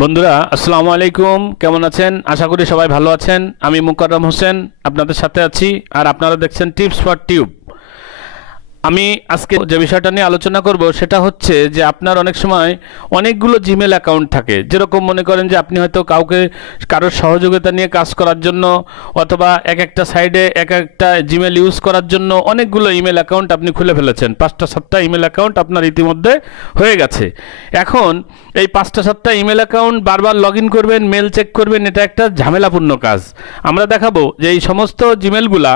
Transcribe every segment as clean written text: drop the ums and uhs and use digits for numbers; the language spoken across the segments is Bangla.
বন্ধুরা আসসালামু আলাইকুম, কেমন আছেন? আশা করি সবাই ভালো আছেন। আমি মুকাররম হোসেন আপনাদের সাথে আছি, আর আপনারা দেখছেন টিপস ফর টিউব। আমি আজকে যে বিষয়টা নিয়ে আলোচনা করব সেটা হচ্ছে যে আপনার অনেক সময় অনেকগুলো জিমেল অ্যাকাউন্ট থাকে। যেরকম মনে করেন যে আপনি হয়তো কারোর সহযোগিতা নিয়ে কাজ করার জন্য অথবা এক একটা সাইডে এক একটা জিমেল ইউজ করার জন্য অনেকগুলো ইমেল অ্যাকাউন্ট আপনি খুলে ফেলেছেন। 5টা 7টা ইমেল অ্যাকাউন্ট আপনার ইতিমধ্যে হয়ে গেছে। এখন এই 5টা 7টা ইমেল অ্যাকাউন্ট বারবার লগ ইন করবেন, মেল চেক করবেন, এটা একটা ঝামেলাপূর্ণ কাজ। আমরা দেখাবো যে এই সমস্ত জিমেলগুলা,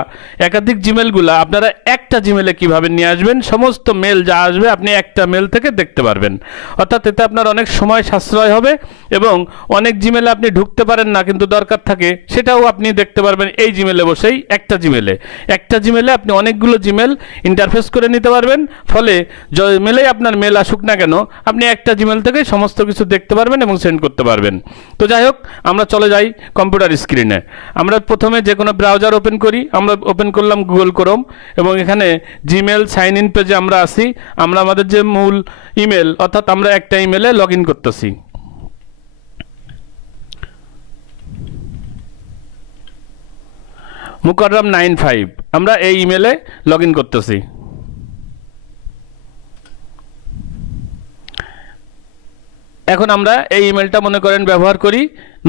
একাধিক জিমেলগুলা আপনারা একটা জিমেলে কীভাবে নিয়ে আসবেন। সমস্ত মেল যা আসবে আপনি একটা মেল থেকে দেখতে পারবেন। অর্থাৎ এতে আপনার অনেক সময় সাশ্রয় হবে এবং অনেক জিমেলে আপনি ঢুকতে পারেন না, কিন্তু দরকার থাকে, সেটাও আপনি দেখতে পারবেন এই জিমেলে বসেই। একটা জিমেলে আপনি অনেকগুলো জিমেল ইন্টারফেস করে নিতে পারবেন। ফলে মেলেই আপনার মেল আসুক না কেন, আপনি একটা জিমেল থেকে সমস্ত কিছু দেখতে পারবেন এবং সেন্ড করতে পারবেন। তো যাই হোক, আমরা চলে যাই কম্পিউটার স্ক্রিনে। আমরা প্রথমে যে কোনো ব্রাউজার ওপেন করি। আমরা ওপেন করলাম গুগল ক্রোম এবং এখানে জিমেল সাইন ইন পেজে আমরা আসি। আমরা আমাদের যে মূল ইমেল, অর্থাৎ আমরা একটা ইমেলে লগ ইন করতেছি। মুকাররম 95 আমরা এই ইমেলে লগ ইন করতেছি। এখন আমরা এই ইমেলটা মনে করেন ব্যবহার করি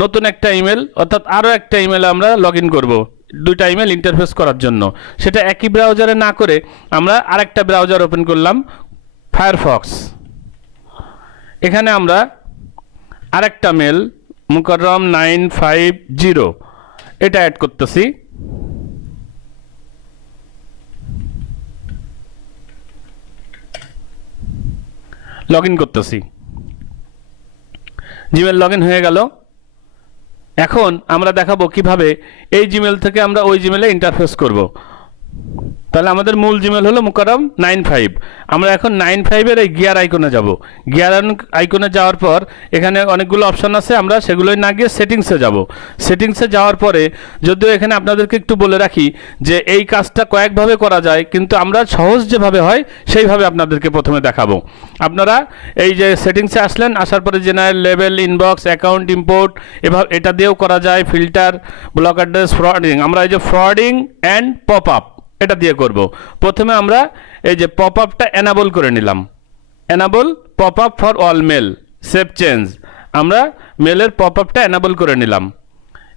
নতুন একটা ইমেল, অর্থাৎ আরও একটা ইমেলে আমরা লগ ইন করবো দুইটা ইমেল ইন্টারফেস করার জন্য। সেটা একই ব্রাউজারে না করে আমরা আরেকটা ব্রাউজার ওপেন করলাম, ফায়ারফক্স। এখানে আমরা আরেকটা মেল মুকাররম 950 এটা অ্যাড করতেছি। লগ ইন করতেছি। জিমেল লগ ইন হয়ে গেল। এখন আমরা দেখাবো কিভাবে এই জিমেল থেকে আমরা ওই জিমেলে ইন্টারফেস করব। তাহলে আমাদের মূল জিমেল হলো মুকাররম 95। আমরা এখন 95-এর এই গিয়ার আইকনে যাব। গিয়ার আইকনে যাওয়ার পর এখানে অনেকগুলো অপশান আছে, আমরা সেগুলোই না গিয়ে সেটিংসে যাব। সেটিংসে যাওয়ার পরে, যদিও এখানে আপনাদেরকে একটু বলে রাখি যে এই কাজটা কয়েকভাবে করা যায়, কিন্তু আমরা সহজ যেভাবে হয় সেইভাবে আপনাদেরকে প্রথমে দেখাবো। আপনারা এই যে সেটিংসে আসলেন, আসার পরে general, level, inbox, account, import, এভাবে এটা দিয়েও করা যায়। Filter, block address, forwarding. আমরা এই যে ফরওয়ার্ডিং অ্যান্ড পপ আপ এটা দিয়ে করব। প্রথমে আমরা এই যে পপ আপটা এনাবল করে নিলাম। Enable pop up for all mail, save change. আমরা মেলের পপ আপটা এনাবল করে নিলাম।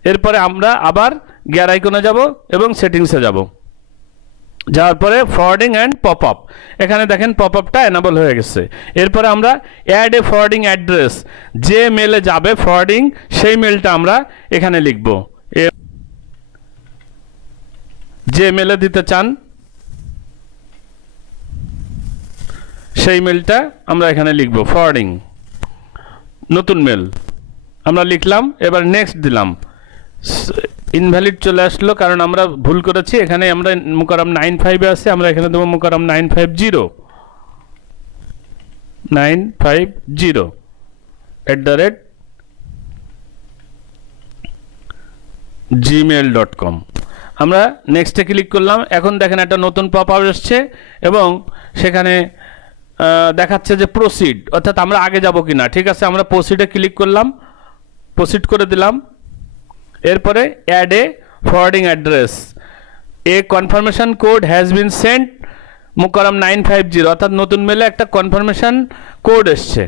এরপরে আমরা আবার গিয়ার আইকনে যাব এবং সেটিংসে যাব। যাওয়ার পরে ফরওয়ার্ডিং অ্যান্ড পপ আপ, এখানে দেখেন পপ আপটা এনাবল হয়ে গেছে। এরপরে আমরা অ্যাড এ ফরওয়ার্ডিং অ্যাড্রেস, যে মেলে যাবে ফরওয়ার্ডিং সেই মেলটা আমরা এখানে লিখব। যে মেলে দিতে চান সেই মেলটা আমরা এখানে লিখব, ফরওয়ার্ডিং, নতুন মেল আমরা লিখলাম। এবার নেক্সট দিলাম। ইনভ্যালিড চলে আসলো কারণ আমরা ভুল করেছি। এখানে আমরা মুকাররম 95-এ আছে, আমরা এখানে দেবো মুকাররম 950 @gmail.com। আমরা নেক্সটে ক্লিক করলাম। এখন দেখেন একটা নতুন পপ আপ এসছে এবং সেখানে দেখাচ্ছে যে প্রসিড, অর্থাৎ আমরা আগে যাব কি না। ঠিক আছে, আমরা প্রসিডে ক্লিক করলাম, প্রসিড করে দিলাম। এরপরে add a forwarding address, a confirmation code has been sent Mukarram 950, অর্থাৎ নতুন মেলে একটা কনফার্মেশন কোড এসছে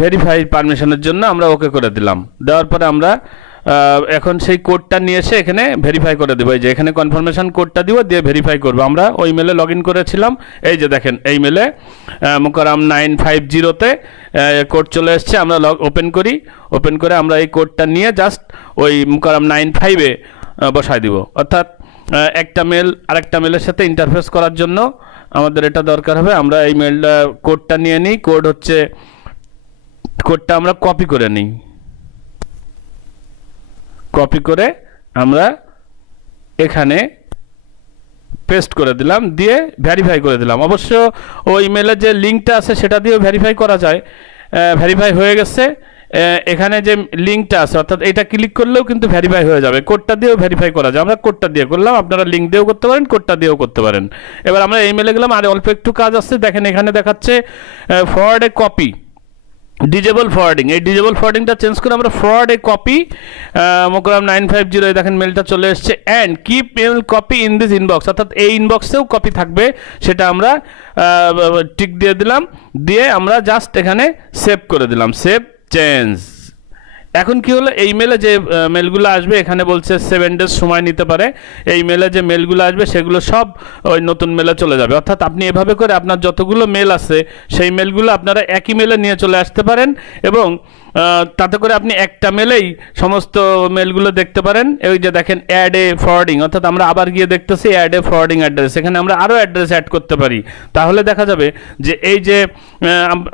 ভেরিফাই পারমিশনের জন্য। আমরা ওকে করে দিলাম। দেওয়ার পরে আমরা এখন সেই কোডটা নিয়ে এসে এখানে ভেরিফাই করে দেবো। এই যে এখানে কনফার্মেশন কোডটা দিব, দিয়ে ভেরিফাই করবো। আমরা ওই মেলে লগ ইন করেছিলাম। এই যে দেখেন এই মেলে মুকাররম 950-তে কোড চলে এসছে। আমরা ওপেন করি। ওপেন করে আমরা এই কোডটা নিয়ে জাস্ট ওই মুকাররম 95-এ বসাই দিব। অর্থাৎ একটা মেল আরেকটা মেলের সাথে ইন্টারফেস করার জন্য আমাদের এটা দরকার হবে। আমরা এই মেলটা কোডটা নিয়ে নিই। কোডটা আমরা কপি করে নিই। কপি করে আমরা এখানে পেস্ট করে দিলাম, দিয়ে ভেরিফাই করে দিলাম। অবশ্য ওই ইমেলের যে লিঙ্কটা আছে সেটা দিয়েও ভেরিফাই করা যায়। ভেরিফাই হয়ে গেছে। এখানে যে লিঙ্কটা আছে, অর্থাৎ এটা ক্লিক করলেও কিন্তু ভেরিফাই হয়ে যাবে। কোডটা দিয়েও ভেরিফাই করা যায়। আমরা কোডটা দিয়ে করলাম, আপনারা লিঙ্ক দিয়েও করতে পারেন, কোডটা দিয়েও করতে পারেন। এবার আমরা ইমেলে গেলাম, আর অল্প একটু কাজ আছে। দেখেন এখানে দেখাচ্ছে ফরওয়ার্ড এ কপি। ডিজেবল ফরওয়ার্ডিং, এই ডিজেবল ফরওয়ার্ডিংটা চেঞ্জ করে আমরা ফরওয়ার্ড এ কপি মোকরাম 950 দেখেন মেলটা চলে এসছে, and keep mail copy in this inbox, অর্থাৎ এই ইনবক্সেও কপি থাকবে, সেটা আমরা টিক দিয়ে দিলাম, দিয়ে আমরা জাস্ট এখানে সেভ করে দিলাম, সেভ চেঞ্জ। এখন কি হলো, এই মেলে যে মেলগুলো আসবে, এখানে বলছে 7 days সময় নিতে পারে, এই মেলে যে মেলগুলো আসবে সেগুলো সব ওই নতুন মেলে চলে যাবে। অর্থাৎ আপনি এভাবে করে আপনার যতগুলো মেল আছে সেই মেলগুলো আপনারা একই মেলে নিয়ে চলে আসতে পারেন, এবং তাতে করে আপনি একটা মেলেই সমস্ত মেলগুলো দেখতে পারেন। ওই যে দেখেন অ্যাড এ ফরওয়ার্ডিং, অর্থাৎ আমরা আবার গিয়ে দেখতেছি অ্যাড এ ফরওয়ার্ডিং অ্যাড্রেস, এখানে আমরা আরও অ্যাড্রেস অ্যাড করতে পারি। তাহলে দেখা যাবে যে এই যে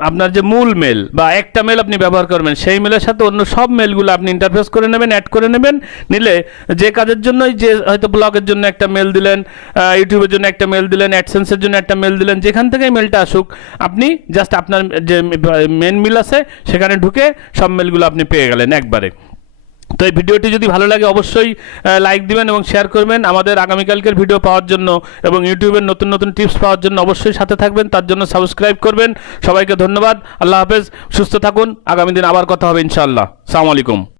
আপনার যে মূল মেল বা একটা মেল আপনি ব্যবহার করবেন, সেই মেলের সাথে অন্য সব মেলগুলো আপনি ইন্টারফেস করে নেবেন, অ্যাড করে নেবেন। নিলে যে কাজের জন্যই, যে হয়তো ব্লগের জন্য একটা মেল দিলেন, ইউটিউবের জন্য একটা মেল দিলেন, অ্যাডসেন্সের জন্য একটা মেল দিলেন, যেখান থেকেই মেলটা আসুক আপনি জাস্ট আপনার যে মেন মেল আছে সেখানে ঢুকে সব মেলগুলো আপনি পেয়ে গেলেন একবারে। তো এই ভিডিওটি যদি ভালো লাগে অবশ্যই লাইক দিবেন এবং শেয়ার করবেন। আমাদের আগামীকালকের ভিডিও পাওয়ার জন্য এবং ইউটিউবের নতুন নতুন টিপস পাওয়ার জন্য অবশ্যই সাথে থাকবেন, তার জন্য সাবস্ক্রাইব করবেন। সবাইকে ধন্যবাদ, আল্লাহ হাফেজ, সুস্থ থাকুন, আগামী দিন আবার কথা হবে ইনশাআল্লাহ। আসসালামু আলাইকুম।